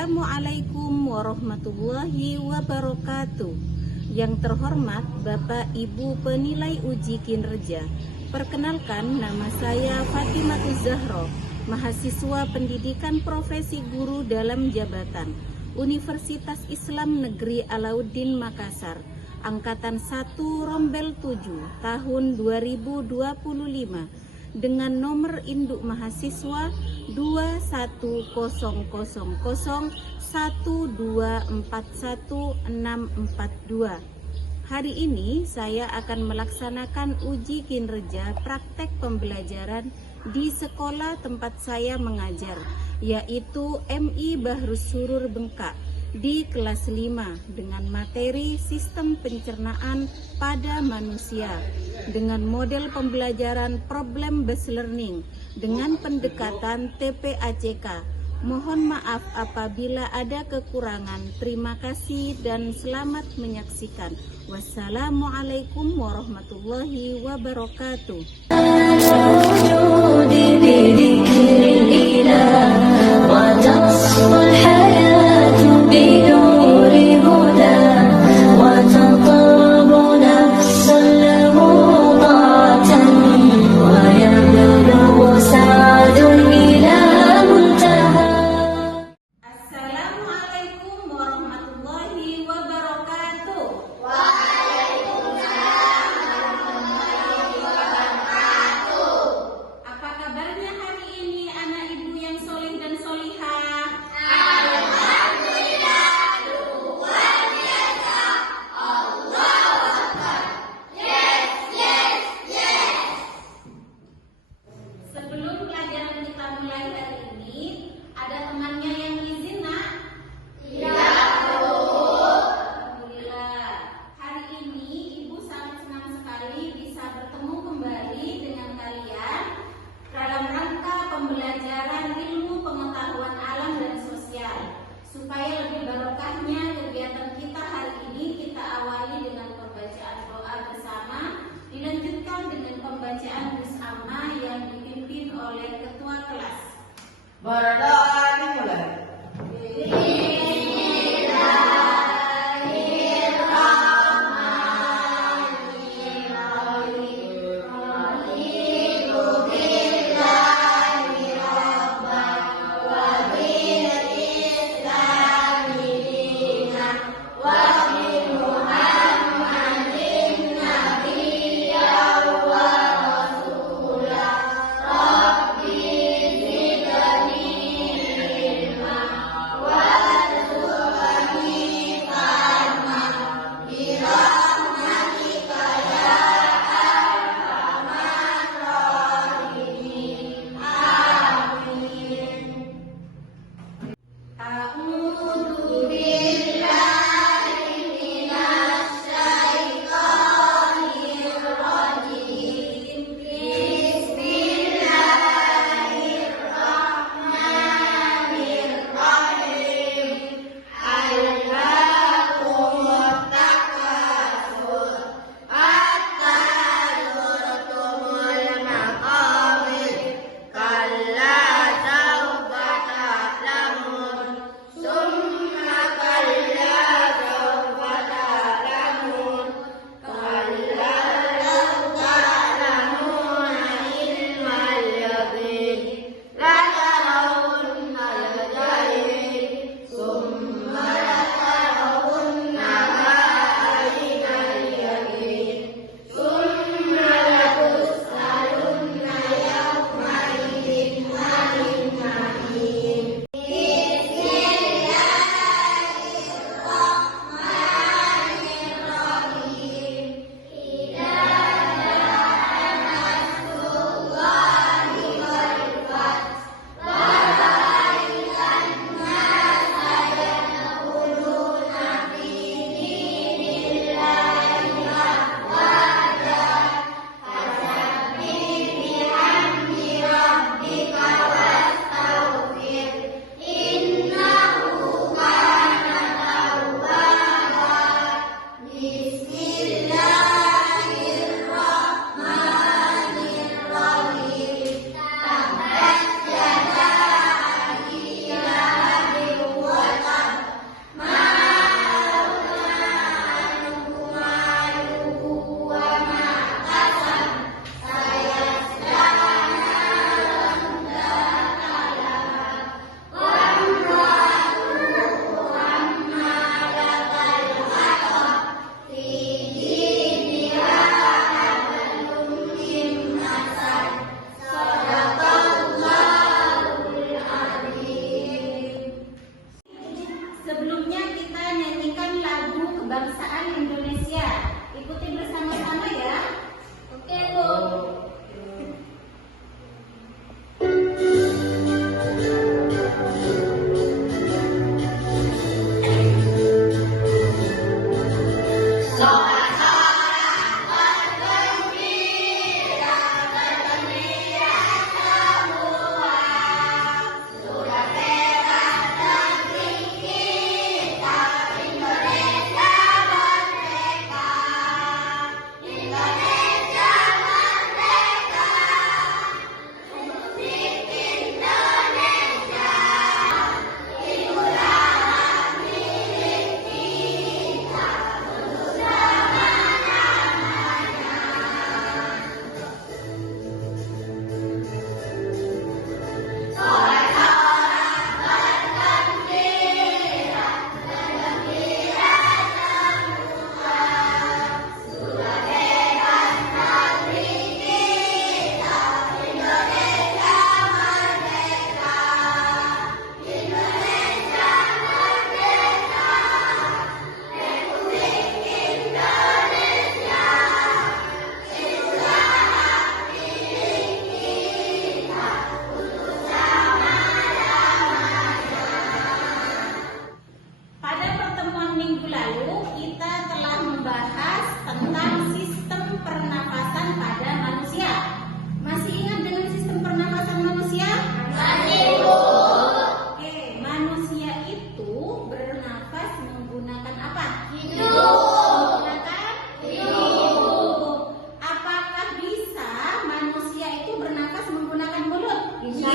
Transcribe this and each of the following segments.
Assalamualaikum warahmatullahi wabarakatuh. Yang terhormat Bapak Ibu penilai uji kinerja, perkenalkan nama saya Fatimah Zahra, mahasiswa pendidikan profesi guru dalam jabatan Universitas Islam Negeri Alauddin Makassar, Angkatan 1 Rombel 7 tahun 2025 dengan nomor induk mahasiswa 210001241642642. Hari ini saya akan melaksanakan uji kinerja praktek pembelajaran di sekolah tempat saya mengajar, yaitu MI Bahrus Surur Bengkak di kelas 5 dengan materi sistem pencernaan pada manusia dengan model pembelajaran problem based learning dengan pendekatan TPACK. Mohon maaf apabila ada kekurangan. Terima kasih dan selamat menyaksikan. Wassalamualaikum warahmatullahi wabarakatuh. lalu kita telah membahas tentang sistem pernapasan pada manusia. Masih ingat dengan sistem pernapasan manusia? Masih, Bu. Oke, manusia itu bernafas menggunakan apa? Hidung. Menggunakan hidung. Apakah bisa manusia itu bernafas menggunakan mulut? Bisa.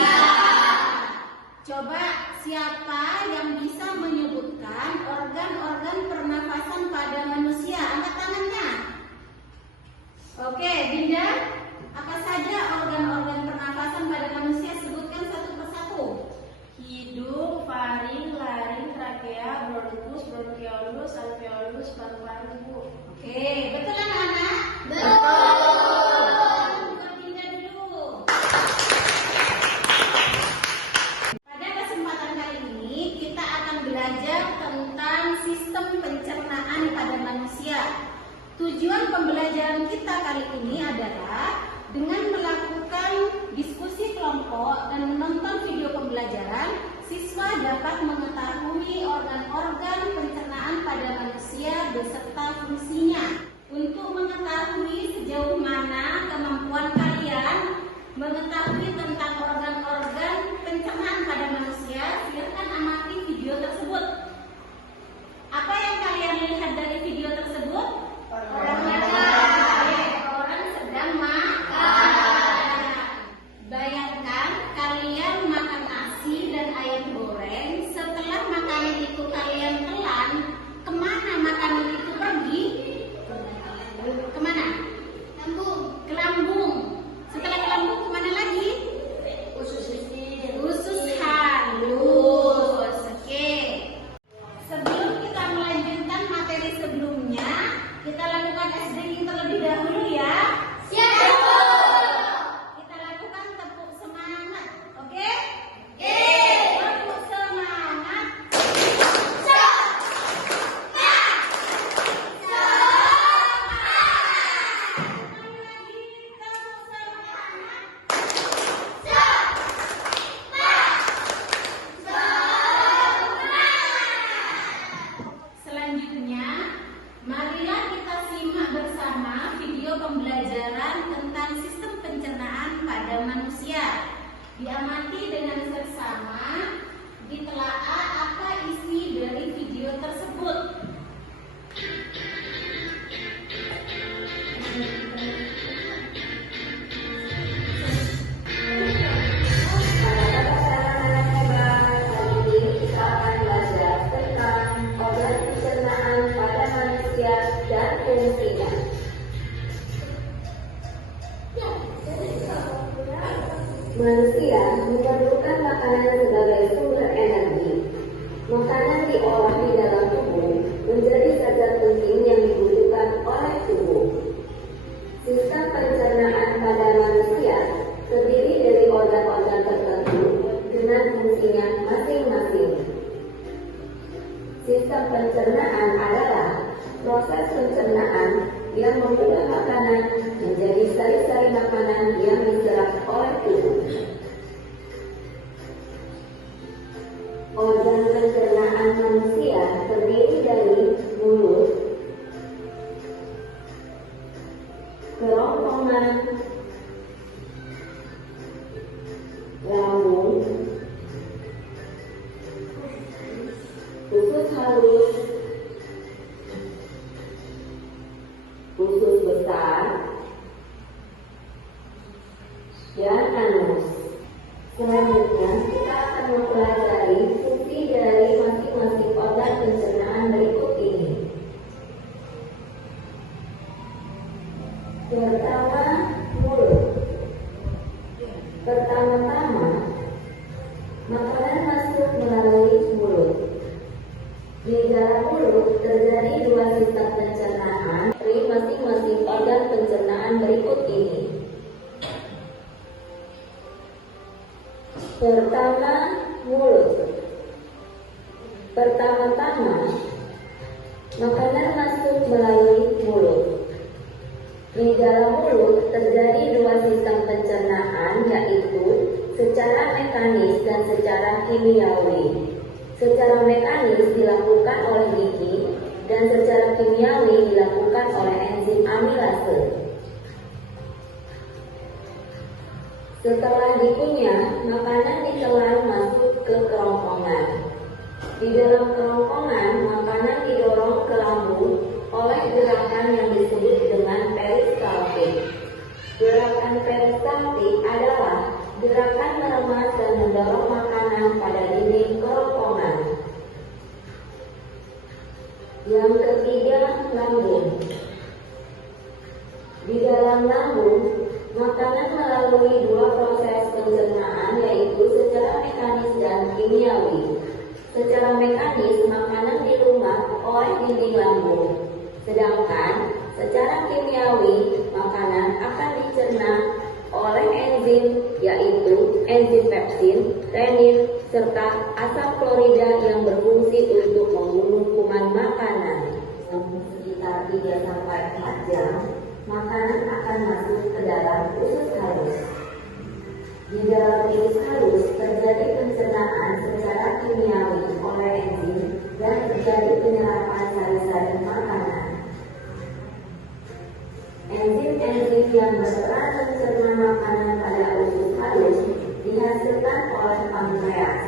Coba siapa yang bisa menyebutkan organ-organ pernafasan pada manusia? Angkat tangannya. Oke, Dinda, apa saja organ-organ pernafasan pada manusia? Sebutkan satu persatu. Hidung, faring, laring, trakea, bronkus, bronkiolus, alveolus, paru-paru, Bu. Oke, betul anak-anak? Betul. Bukan Dinda dulu. Pada kesempatan kali ini kita akan belajar tentang sistem pencernaan pada manusia. Tujuan pembelajaran kita kali ini adalah dengan melakukan diskusi kelompok dan menonton video pembelajaran, siswa dapat mengetahui organ-organ pencernaan pada manusia beserta fungsinya. Untuk mengetahui sejauh mana kemampuan kalian mengetahui tentang organ-organ pencernaan pada manusia, silakan amati video tersebut. Apa yang kalian lihat dari video tersebut? Orang sedang makan. Bayangkan kalian makan nasi dan ayam goreng. Setelah makanan itu kalian telan, kemana makanan itu pergi? Kemana? Lambung. Ke lambung. Setelah ke lambung kemana lagi? Usus halus. Oke. Sebelum kita melanjutkan materi sebelumnya, kita lakukan SDG terlebih dahulu ya. Siap. Kita lakukan tepuk semangat, oke? Tepuk semangat. Sekali lagi, tepuk semangat. Selanjutnya, marilah kita simak bersama video pembelajaran tentang sistem pencernaan pada manusia. Diamati dengan seksama, ditelaah apa isi dari video tersebut. Manusia memerlukan makanan sebagai sumber energi. Makanan diolah di dalam tubuh menjadi zat penting yang dibutuhkan oleh tubuh. Sistem pencernaan pada manusia terdiri dari organ-organ tertentu dengan fungsinya masing-masing. Sistem pencernaan adalah proses pencernaan yang mengubah makanan menjadi sari-sari makanan yang diserap oleh tubuh. Organ pencernaan manusia terdiri dari mulut, kerongkongan, lambung, usus halus, usus besar, dan anus. Selanjutnya kita akan mempelajari fungsi dari masing-masing organ pencernaan berikut ini. Pertama, mulut. Pertama-tama, makanan masuk melalui mulut. Di dalam mulut terjadi dua sistem pencernaan dari masing-masing organ pencernaan berikut ini. Pertama, mulut. Pertama-tama, makanan masuk melalui mulut. Di dalam mulut terjadi dua sistem pencernaan, yaitu secara mekanis dan secara kimiawi. Secara mekanis dilakukan oleh gigi kimiawi dilakukan oleh enzim amilase. Setelah dikunyah, makanan ditelan masuk ke kerongkongan. Di dalam kerongkongan, makanan didorong ke lambung oleh gerakan yang disebut dengan peristaltik. Gerakan peristaltik adalah gerakan meremas dan mendorong makanan pada dinding kerongkongan. Yang ketiga, lambung. Di dalam lambung, makanan melalui dua proses pencernaan, yaitu secara mekanis dan kimiawi. Secara mekanis, makanan dilumat oleh dinding lambung, sedangkan secara kimiawi, makanan akan dicerna oleh enzim, yaitu enzim pepsin, renin, serta asam klorida yang berfungsi untuk membunuh kuman makanan. Sekitar 3-4 jam, makanan akan masuk ke dalam usus halus. Di dalam usus halus terjadi pencernaan secara kimiawi oleh enzim dan terjadi penyerapan sari-sari makanan. Enzim-enzim yang berperan mencerna makanan pada usus halus dihasilkan oleh pankreas.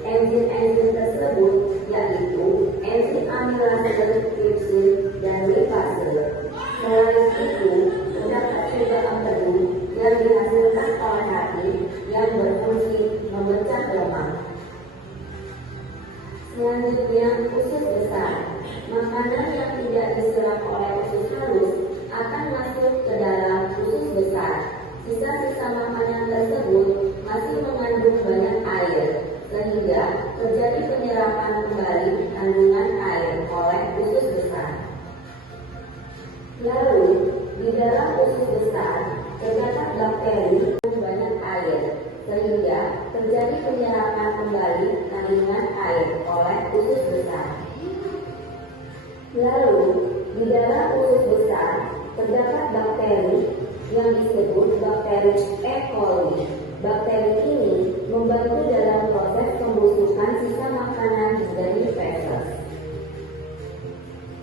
Enzim-enzim tersebut yaitu enzim amilase, tripsin, dan lipase. Selain itu, terdapat juga empedu yang dihasilkan oleh hati yang berfungsi memecah lemak. Selanjutnya, usus besar. Makanan yang tidak diserap oleh usus halus akan masuk ke dalam usus besar. Sisa-sisa makanan tersebut masih mengandung banyak air, sehingga terjadi penyerapan kembali kandungan air oleh usus besar. Lalu, di dalam usus besar terdapat bakteri yang banyak air, sehingga terjadi penyerapan kembali kandungan air oleh usus besar. Lalu, di dalam usus besar terdapat bakteri yang disebut bakteri E. coli. Bakteri ini membantu dalam proses pembusukan sisa makanan menjadi feses.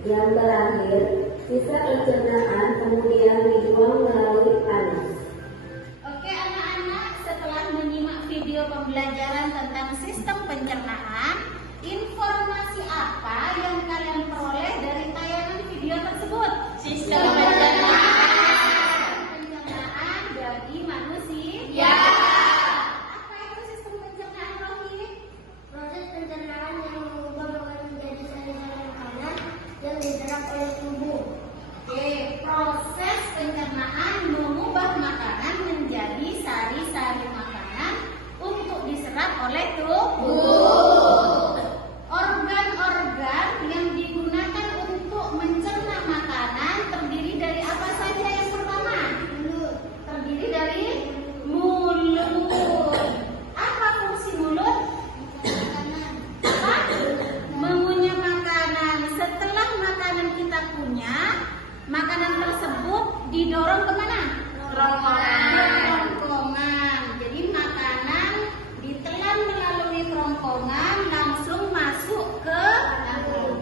Yang terakhir, sisa pencernaan kemudian dibuang melalui anus. Oke anak-anak, setelah menyimak video pembelajaran tentang sistem pencernaan, informasi apa yang kalian peroleh dari tayangan video tersebut? Sistem pencernaan. Pencernaan bagi manusia. Ya. Apa itu sistem pencernaan, Rohit? Proses pencernaan yang mengubah makanan menjadi sari-sari makanan yang diserap oleh tubuh. Oke, proses pencernaan mengubah makanan menjadi sari-sari makanan untuk diserap oleh tubuh. Organ-organ yang digunakan untuk mencerna makanan terdiri dari apa saja yang pertama? Mulut. Terdiri dari mulut. Apa fungsi mulut? Makanan. Apa? Mengunyah makanan. Setelah makanan kita kunyah, makanan tersebut didorong kemana? Kerongkongan. Kerongkongan. Jadi makanan ditelan melalui kerongkongan langsung masuk ke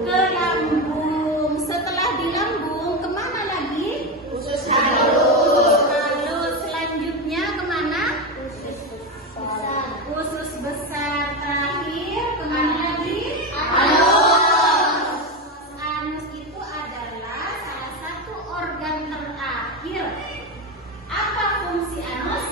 lambung. Setelah di lambung kemana lagi? Usus Usus halus. halus. Selanjutnya kemana? Besar. Usus besar. Terakhir kemana lagi? Anus. Anus itu adalah salah satu organ terakhir. Apa fungsi anus?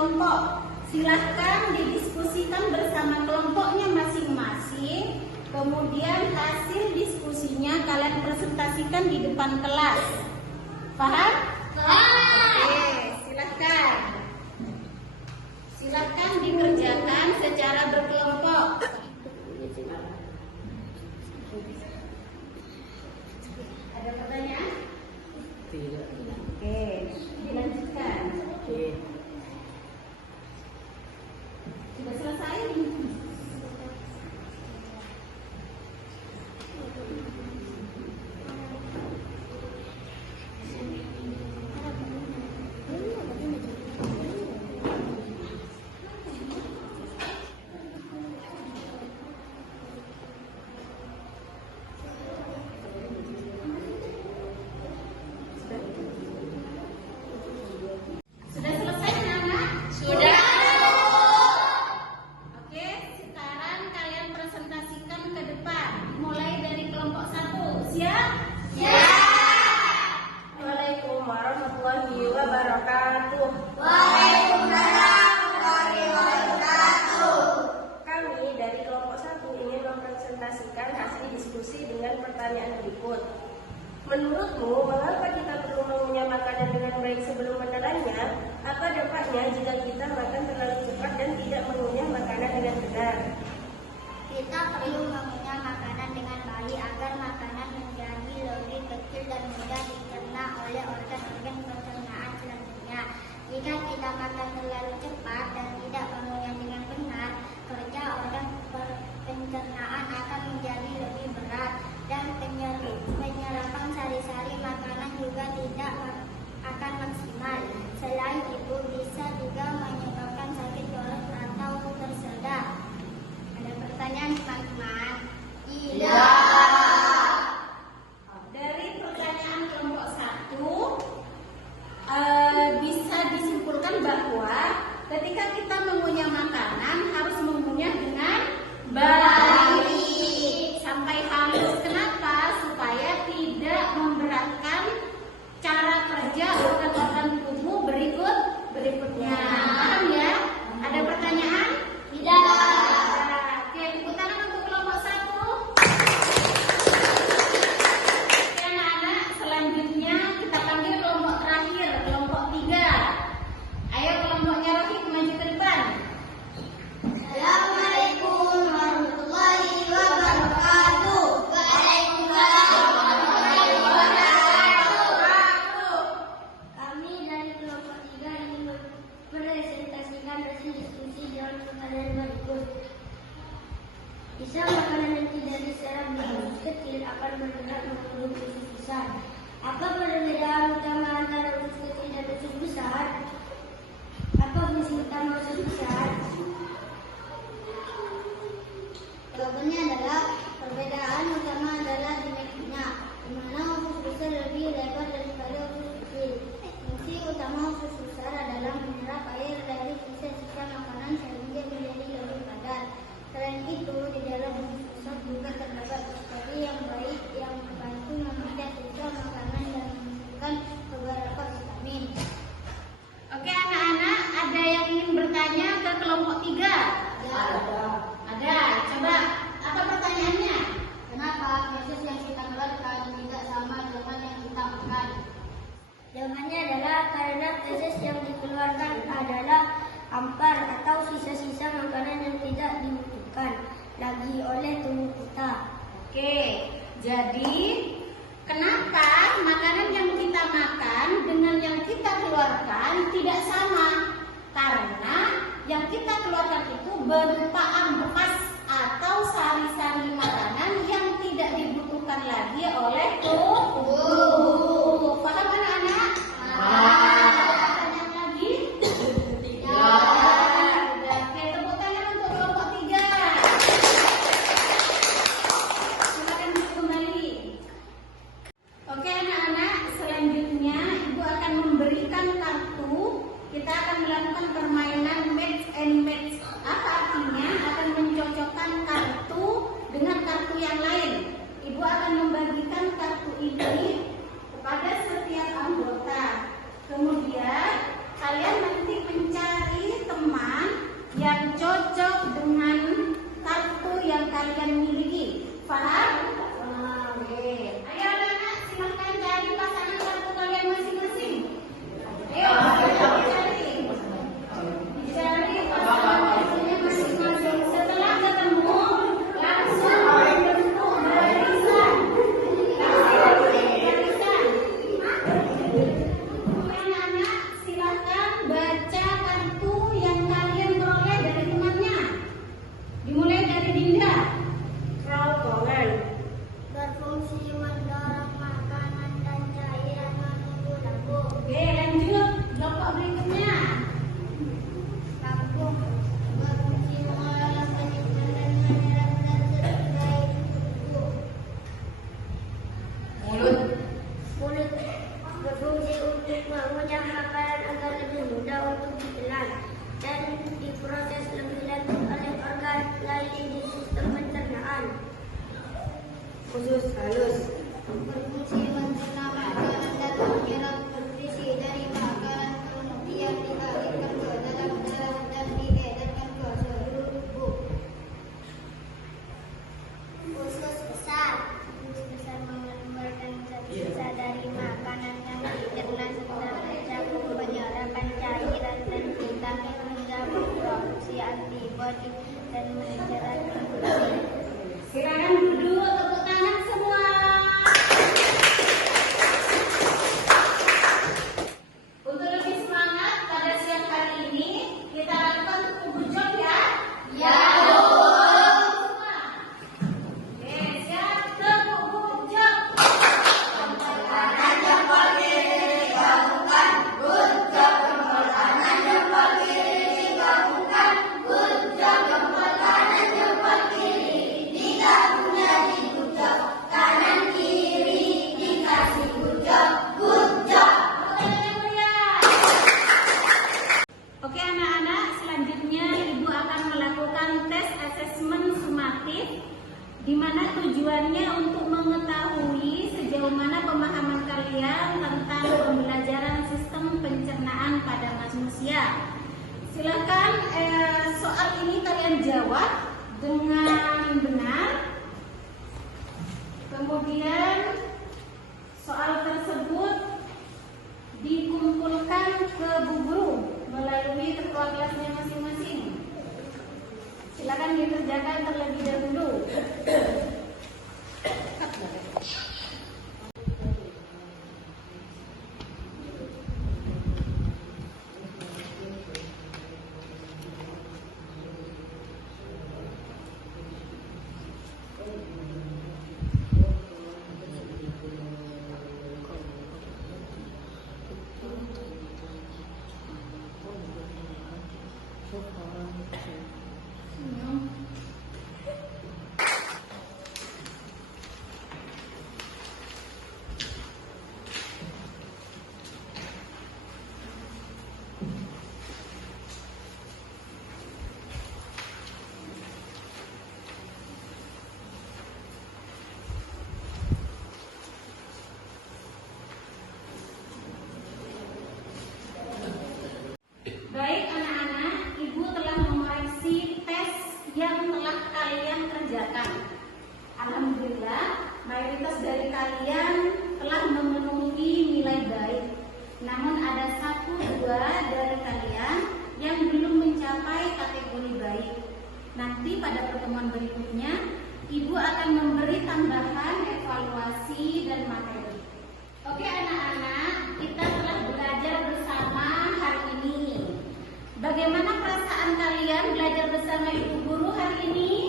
berkelompok. Silahkan didiskusikan bersama kelompoknya masing-masing. Kemudian hasil diskusinya kalian presentasikan di depan kelas. Paham? Oke, silahkan. Silahkan dikerjakan secara berkelompok. Ada pertanyaan? Tidak. Oke, dilanjutkan. Sudah selesai? Sudah selesai, anak-anak? Sudah. Oke, sekarang kalian presentasikan ke depan. Mulai dari kelompok 1. Siap? Assalamualaikum warahmatullahi wabarakatuh. Kami dari kelompok 1 ingin mempresentasikan hasil diskusi dengan pertanyaan berikut. Menurutmu, mengapa kita perlu mengunyah makanan dengan baik sebelum menelannya? Apa dampaknya jika kita makan terlalu cepat dan tidak mengunyah makanan dengan benar? Kita perlu mengunyah makanan dengan baik agar makanan menjadi lebih kecil dan mudah dicerna oleh organ-organ pencernaan selanjutnya. Jika kita makan terlalu cepat dan tidak mengunyah dengan benar, kerja organ pencernaan akan menjadi lebih berat dan penyerapan sari-sari makanan juga tidak akan maksimal. Selain itu bisa juga menyebabkan sakit perut atau tersedak. Ada pertanyaan teman-teman? Dari pertanyaan kelompok 1 bisa disimpulkan bahwa ketika kita mengunyah makanan harus mengunyah dengan baik sampai halus. Kenapa? Supaya tidak memberatkan cara kerja organ-organ tubuh berikutnya. Paham ya? Ada pertanyaan? Oke, tepuk tangan untuk kelompok 1. Oke, anak-anak, selanjutnya kita panggil kelompok terakhir, kelompok 3. Ayo kelompoknya Rohim maju ke depan. Assalamualaikum warahmatullahi wabarakatuh. Kami dari kelompok 3 ingin mempresentasikan hasil diskusi dalam pertanyaan berikut. Bisa makanan yang tidak diserap di usus kecil akan bergerak mengandung usus besar. Apa perbedaan utama antara usus kecil dan usus besar? Apa fungsi utama usus besar? Jawabannya adalah perbedaan utama adalah dimensinya, di mana usus besar lebih lebar daripada usus kecil. Fungsi utama usus besar adalah menyerap air dari sisa-sisa makanan sehingga menjadi lebih padat. Selain itu, di dalam usus besar juga terdapat bakteri yang baik yang membantu memecah sisa makanan dan menghasilkan beberapa vitamin. Oke, anak-anak, ada yang ingin bertanya ke kelompok 3? Ada. Coba, apa pertanyaannya? Kenapa feses yang kita keluarkan tidak sama dengan yang kita makan? Jawabannya adalah karena feses yang dikeluarkan adalah ampar atau sisa-sisa makanan yang tidak dibutuhkan lagi oleh tubuh kita. Oke, jadi kenapa makanan yang kita makan dengan yang kita keluarkan tidak sama? Karena yang kita keluarkan itu berupa ambekas atau sari-sari makanan yang tidak dibutuhkan lagi oleh tubuh. Paham anak-anak? Pertanyaan lagi? Oke, tepuk tangan untuk kelompok 3. Silakan duduk kembali. Oke, anak-anak, selanjutnya Ibu akan memberikan kartu. Kita akan melakukan permainan match and match. Apa artinya? Akan mencocokkan kartu dengan kartu yang lain. Ibu akan membagikan kartu ini yang cocok dengan kartu yang kalian miliki. Paham? Oke. Ayo anak-anak, silakan cari pasangan kartu kalian masing-masing. Ayo, cari. Cari pasangan kartunya masing-masing. Setelah ketemu, langsung bentuk barisan. Anak-anak, silakan baca kartu yang kalian peroleh dari temannya. Dimulai dari Dinda. Kerongkongan. Berfungsi mendorong makanan dan cairan menuju lambung. Oke, lanjut. Kelompok berikutnya. Lambung berfungsi mengolah penyusunan dan menyerap zat sebagai tubuh. Mulut berfungsi untuk mengunyah makanan agar lebih mudah untuk ditelan dan diproses lebih lanjut oleh organ lain di sistem pencernaan. Usus halus. Berfungsi mencerna makanan dan menyerap nutrisi dari makanan kemudian dialirkan ke dalam darah dan diedarkan ke seluruh tubuh. Usus besar. Usus besar mengeluarkan zat sisa dari makanan yang dicerna serta mencakup penyerapan cairan dan vitamin hingga memproduksi antibodi dan mencerna nutrisi. Silakan duduk, tepuk tangan semua. Untuk lebih semangat pada siang hari ini, kita lakukan tubuh job ya. Ya. Semua. Oke, siap, tubuh job. Jempol kanan, jempol kiri, gabungkan. Good job, jempol kanan, jempol kiri, gabungkan. Good job, jempol kanan, jempol kiri. Digabung jadi good job. Kanan kiri dikasih good job. Good job. Tangan meriah. Oke anak-anak, selanjutnya Ibu akan melakukan tes asesmen sumatif, di mana tujuannya untuk mengetahui sejauh mana pemahaman kalian tentang pembelajaran sistem pencernaan pada manusia. Silakan soal ini kalian jawab dengan benar. Kemudian soal tersebut dikumpulkan ke Bu Guru melalui ketua kelasnya masing-masing. Silakan dikerjakan terlebih dahulu. Baik anak-anak, Ibu telah mengoreksi tes yang telah kalian kerjakan. Alhamdulillah, mayoritas dari kalian telah memenuhi nilai baik. Namun ada 1-2 dari kalian yang belum mencapai kategori baik. Nanti pada pertemuan berikutnya, Ibu akan memberi tambahan evaluasi dan materi. Oke anak-anak, kita telah belajar bersama hari ini. Bagaimana perasaan kalian belajar bersama Ibu Guru hari ini?